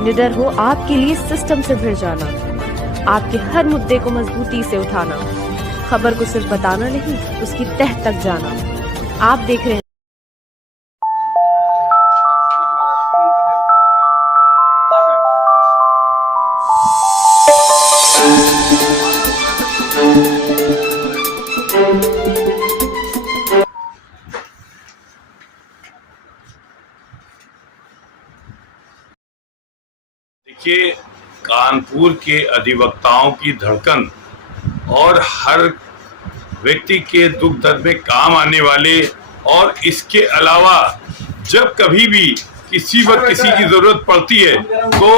निडर हो आपके लिए सिस्टम से भिड़ जाना, आपके हर मुद्दे को मजबूती से उठाना, खबर को सिर्फ बताना नहीं, उसकी तह तक जाना। आप देख रहे हैं देखिए, कानपुर के अधिवक्ताओं की धड़कन और हर व्यक्ति के दुख दर्द में काम आने वाले, और इसके अलावा जब कभी भी किसी वक्त किसी की जरूरत पड़ती है तो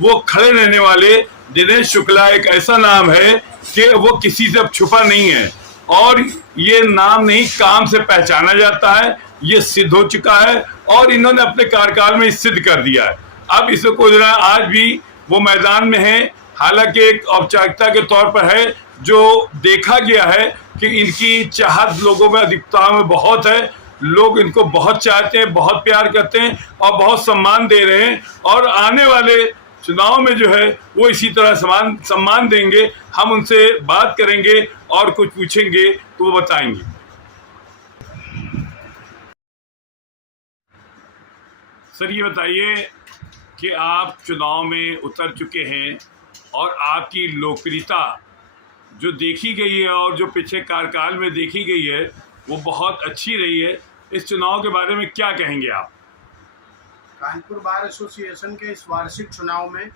वो खड़े रहने वाले दिनेश शुक्ला एक ऐसा नाम है कि वो किसी से अब छुपा नहीं है, और ये नाम नहीं काम से पहचाना जाता है। ये सिद्ध हो चुका है और इन्होंने अपने कार्यकाल में सिद्ध कर दिया है। अब इसे कोई आज भी वो मैदान में है, हालांकि एक औपचारिकता के तौर पर है। जो देखा गया है कि इनकी चाहत लोगों में, अधिवक्ताओं में बहुत है, लोग इनको बहुत चाहते हैं, बहुत प्यार करते हैं और बहुत सम्मान दे रहे हैं, और आने वाले चुनाव में जो है वो इसी तरह सम्मान देंगे। हम उनसे बात करेंगे और कुछ पूछेंगे तो वो बताएंगे। सर, ये बताइए कि आप चुनाव में उतर चुके हैं और आपकी लोकप्रियता जो देखी गई है और जो पिछले कार्यकाल में देखी गई है वो बहुत अच्छी रही है। इस चुनाव के बारे में क्या कहेंगे आप? कानपुर बार एसोसिएशन के इस वार्षिक चुनाव में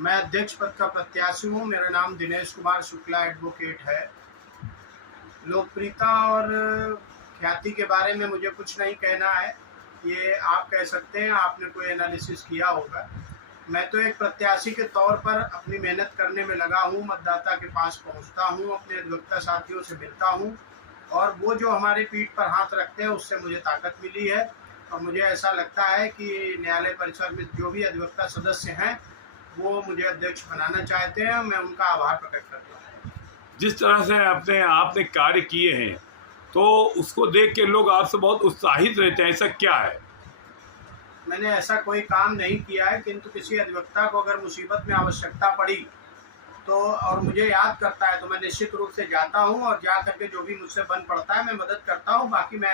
मैं अध्यक्ष पद का प्रत्याशी हूँ। मेरा नाम दिनेश कुमार शुक्ला एडवोकेट है। लोकप्रियता और ख्याति के बारे में मुझे कुछ नहीं कहना है, ये आप कह सकते हैं, आपने कोई एनालिसिस किया होगा। मैं तो एक प्रत्याशी के तौर पर अपनी मेहनत करने में लगा हूँ, मतदाता के पास पहुँचता हूँ, अपने अधिवक्ता साथियों से मिलता हूँ, और वो जो हमारे पीठ पर हाथ रखते हैं उससे मुझे ताकत मिली है। और मुझे ऐसा लगता है कि न्यायालय परिसर में जो भी अधिवक्ता सदस्य हैं वो मुझे अध्यक्ष बनाना चाहते हैं, मैं उनका आभार प्रकट करता हूँ। जिस तरह से आपने कार्य किए हैं तो उसको देख के लोग आपसे बहुत उत्साहित रहते हैं, ऐसा क्या है? मैंने ऐसा कोई काम नहीं किया है, किंतु किसी अधिवक्ता को अगर मुसीबत में आवश्यकता पड़ी तो और मुझे याद करता है तो मैं निश्चित रूप से जाता हूं, और जा करके जो भी मुझसे बन पड़ता है मैं मदद करता हूं। बाकी मैं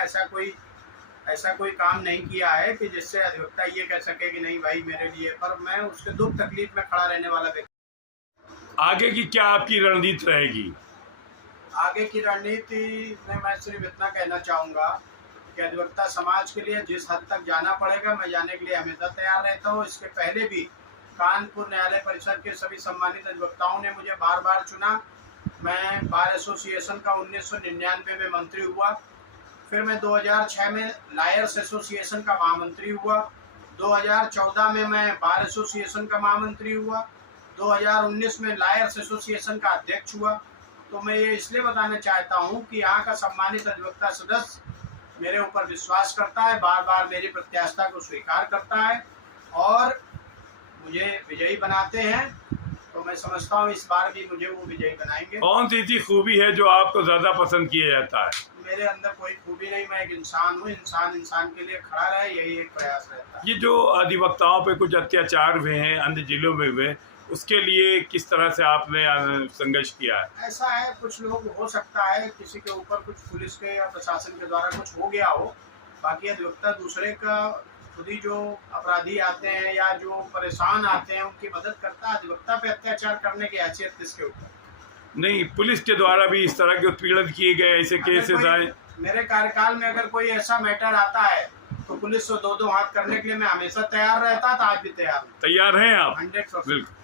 ऐसा कोई काम नहीं किया है कि जिससे अधिवक्ता ये कह सके कि नहीं भाई मेरे लिए, पर मैं उसके दुख तकलीफ में खड़ा रहने वाला व्यक्ति। आगे की क्या आपकी रणनीति रहेगी? आगे की रणनीति में मैं सिर्फ इतना कहना चाहूँगा कि अधिवक्ता समाज के लिए जिस हद तक जाना पड़ेगा मैं जाने के लिए हमेशा तैयार रहता हूँ। इसके पहले भी कानपुर न्यायालय परिषद के सभी सम्मानित अधिवक्ताओं ने मुझे बार बार चुना। मैं बार एसोसिएशन का 1999 में मंत्री हुआ, फिर मैं 2006 में लायर्स एसोसिएशन का महामंत्री हुआ, 2014 में मैं बार एसोसिएशन का महामंत्री हुआ, 2019 में लायर्स एसोसिएशन का अध्यक्ष हुआ। तो मैं ये इसलिए बताना चाहता हूँ कि यहाँ का सम्मानित अधिवक्ता सदस्य मेरे ऊपर विश्वास करता है, बार बार मेरी प्रत्याशिता को स्वीकार करता है और मुझे विजयी बनाते हैं। तो मैं समझता हूँ इस बार भी मुझे वो विजयी बनाएंगे। कौन सी ऐसी खूबी है जो आपको ज्यादा पसंद किया जाता है? मेरे अंदर कोई खूबी नहीं, मैं एक इंसान हूँ, इंसान के लिए खड़ा रहे, यही एक प्रयास रहता है। ये जो अधिवक्ताओं पे कुछ अत्याचार हुए हैं अन्य जिलों में हुए, उसके लिए किस तरह से आपने संघर्ष किया है? ऐसा है, कुछ लोग हो सकता है किसी के ऊपर कुछ पुलिस के या प्रशासन के द्वारा कुछ हो गया हो, बाकी अधिवक्ता दूसरे का खुद ही जो अपराधी आते हैं या जो परेशान आते हैं उनकी मदद करता है। अधिवक्ता पे अत्याचार करने की हैसियत किसके ऊपर? नहीं, पुलिस के द्वारा भी इस तरह के उत्पीड़न किए गए ऐसे केसेस आए? मेरे कार्यकाल में अगर कोई ऐसा मैटर आता है तो पुलिस से दो हाथ करने के लिए मैं हमेशा तैयार रहता था, आज भी तैयार हूँ। तैयार हैं आप? 100%। बिल्कुल।